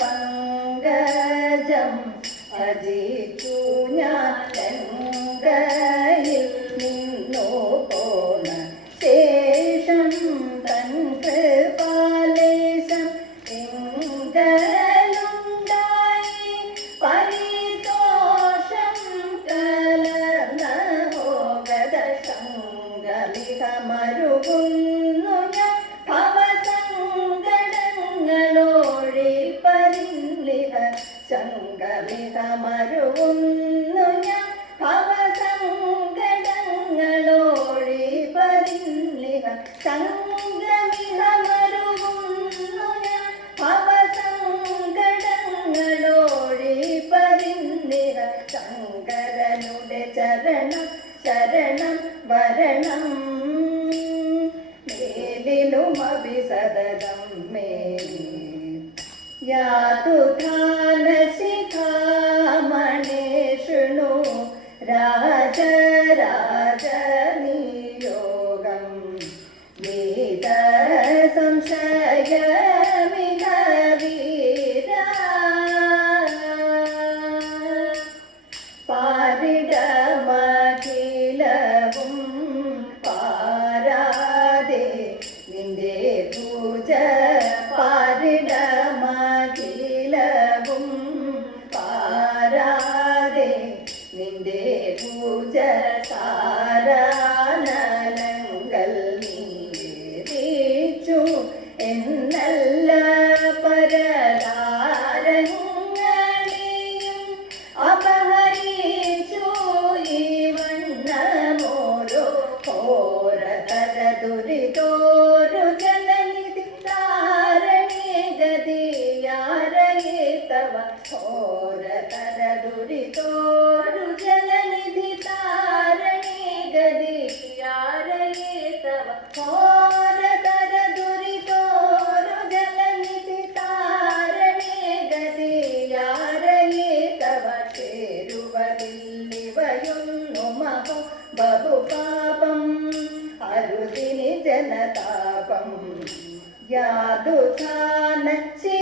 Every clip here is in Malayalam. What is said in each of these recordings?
पङ्गजम् अजी Santa. పాడుగా నచ్చే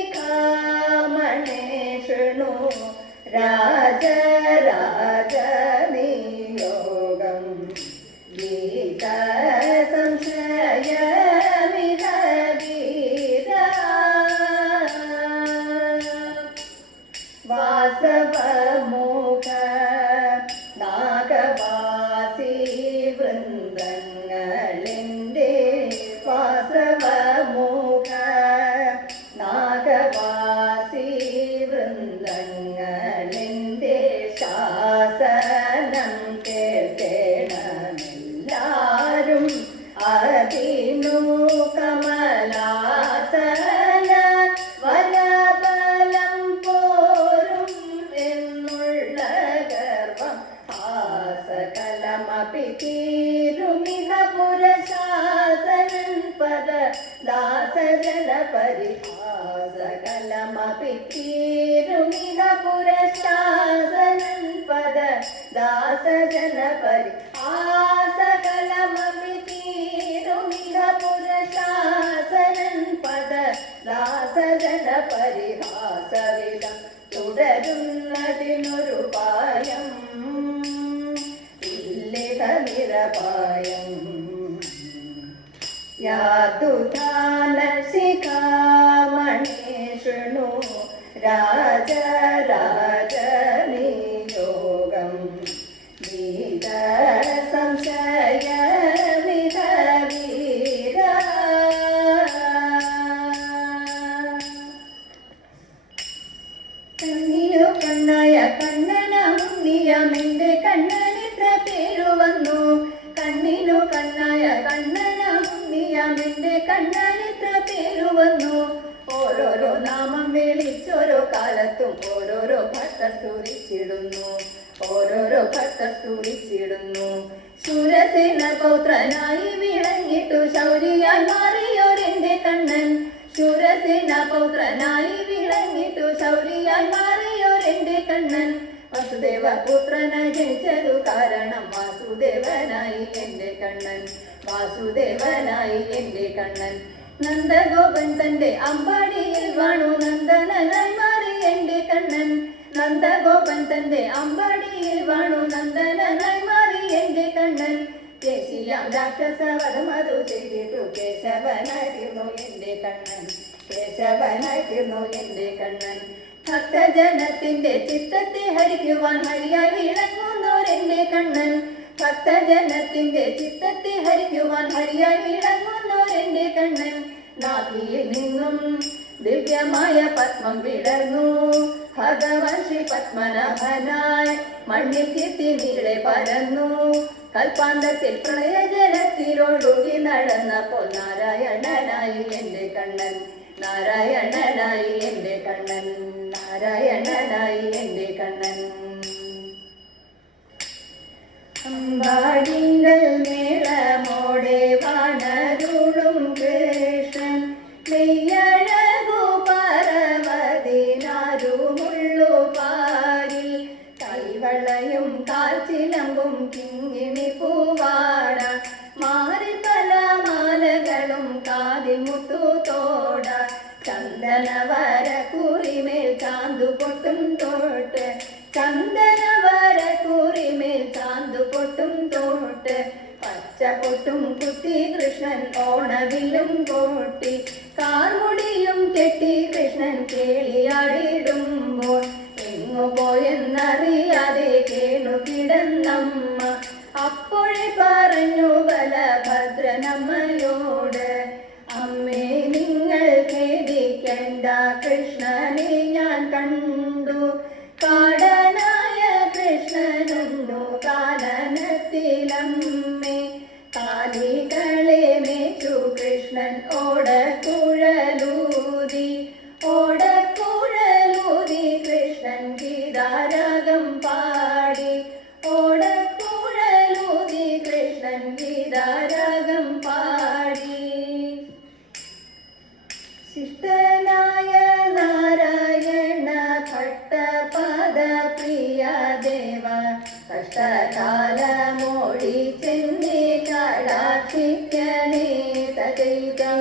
ഹാസകലമപി തീരുമിഹ പുരശാസനൻ പദ ദാസജന പരിഹാസകലമപി തീരുമിഹ പുരശാസനൻ പദ ദാസജന പരിഹാസകലമപി തീരുമിഹ പുരശാസനൻ പദ ദാസജന പരിഹാസവിധം തുടരുന്നതിനൊരു ഭക്ത സ്തുതിച്ചിടുന്നു ശൂരസേന പൗത്രനായി വിളങ്ങിട്ടു ശൗര്യാൽ മാറിയോരെന്റെ കണ്ണൻ. ശൂരസേന പൗത്രനായി വിളങ്ങിട്ടു ശൗര്യാൽ മാറിയോരെന്റെ കണ്ണൻ. വസുദേവ പുത്രനായി ജനിച്ചതു കാരണം വാസുദേവനായി എന്റെ കണ്ണൻ. വാസുദേവനായി എന്റെ കണ്ണൻ. നന്ദഗോപൻ തന്റെ അമ്പാടിയിൽ വാണു. നന്ദനായി മാറി എന്റെ കണ്ണൻ. നന്ദഗോപൻ തന്റെ അമ്പാടിയിൽ വാണു. നന്ദനായി മാറി എന്റെ കണ്ണൻ. കേശിയാം രാക്ഷസ അതു ചെയ്തിട്ടു. കേശവനായിരുന്നു എന്റെ കണ്ണൻ. കേശവനായിരുന്നു എന്റെ കണ്ണൻ. ഭക്തജനത്തിന്റെ ചിത്തത്തെ ഹരിക്കുവാൻ ഹരിയായി വിളങ്ങുന്നോരെന്റെ കണ്ണൻ. ഭക്തജനത്തിന്റെ ചിത്തത്തെ ഹരിക്കുവാൻ ഹരിയായി വിളങ്ങുന്നോരെന്റെ കണ്ണൻ. നാഭിയിൽ നിന്നും ദിവ്യമായ പത്മം വിടർന്നു ഭഗവാൻ പത്മനഭനായ മണ്ണിൽ കീർത്തി നീളെ പരന്നു. കൽപ്പാന്തത്തിൽ പ്രളയജലത്തിലൊഴുകി നടന്നപ്പോൾ നാരായണനായി എന്റെ കണ്ണൻ നാരായണനായി എന്റെ കണ്ണൻ നാരായണനായി എന്റെ കണ്ണൻ. അമ്പാടിങ്കൽ പൊട്ടും കുത്തി കൃഷ്ണൻ ഓണവില്ലും കോട്ടി. കാർമുടിയും കഷ്ടകാലമോടി ചെന്നേ കടാക്ഷിക്കണേ തദൈതം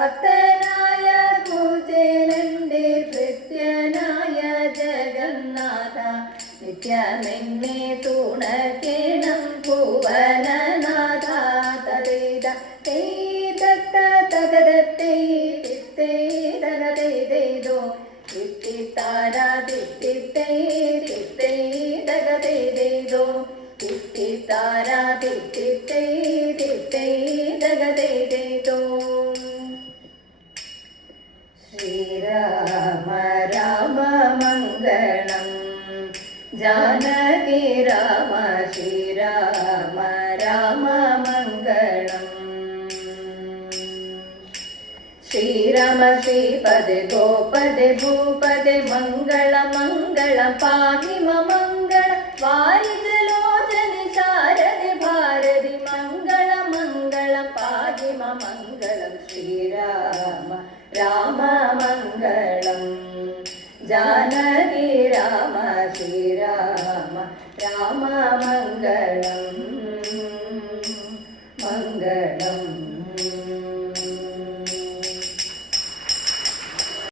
ഭക്തനായ പൂജനന്റെ ഭൃത്യനായ ജഗന്നാഥ നിത്യമെന്നെ തുണക്കേണം ഭുവനനാഥ തടയുക जाने राम श्रीराम राम मङ्गलम्। श्रीराम श्रीपदे गोपदे भूपदे मङ्गल मङ्गल पाहि मङ्गल। पारिसरोचन सारदि भारदि मङ्गल मङ्गल पाहि मङ्गलं। श्रीराम राम मङ्गलम्। जानकी राम